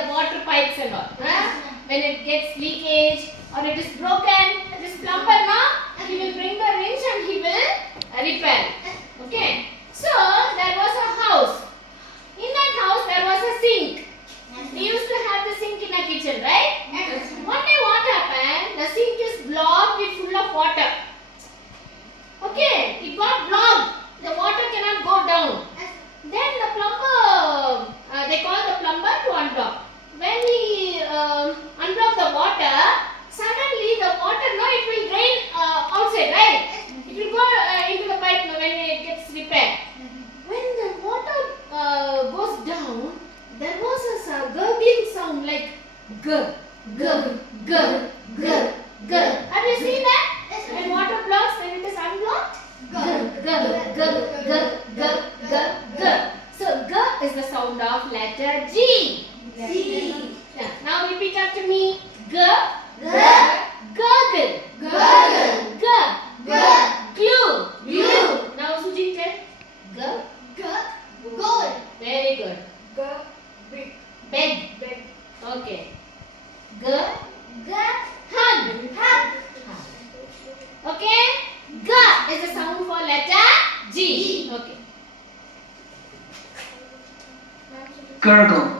the water pipes and all. When it gets leakage or it is broken, this plumber he will bring the wrench and he will repair. Okay. So there was a house. In that house there was a sink. We used to have the sink in a kitchen, right? One day what happened? The sink is blocked with full of water. Okay, it got blocked. The water cannot go down. Then the plumber, they call the plumber to unblock. When he unblocked the water, suddenly the water, it will drain outside, right? It will go into the pipe when it gets repaired. When the water goes down, there was a gurgling sound like gur, gur, gur, gur, gur. Have you seen that? When water blocks, when it is unblocked? Gur, gur, gur, gur, gur, gur, gur. So, gur is the sound of letter G. G. Now repeat after me. Gur, gur, gurgle, gurgle, gur, gur, glue, glue. Now Suji tell. Gur, gur, gold. Very good. Gur, big. Bed. Bed. Okay. Gur, gur, hug, hug. Okay. G is the sound for letter G. Okay. Gurgle.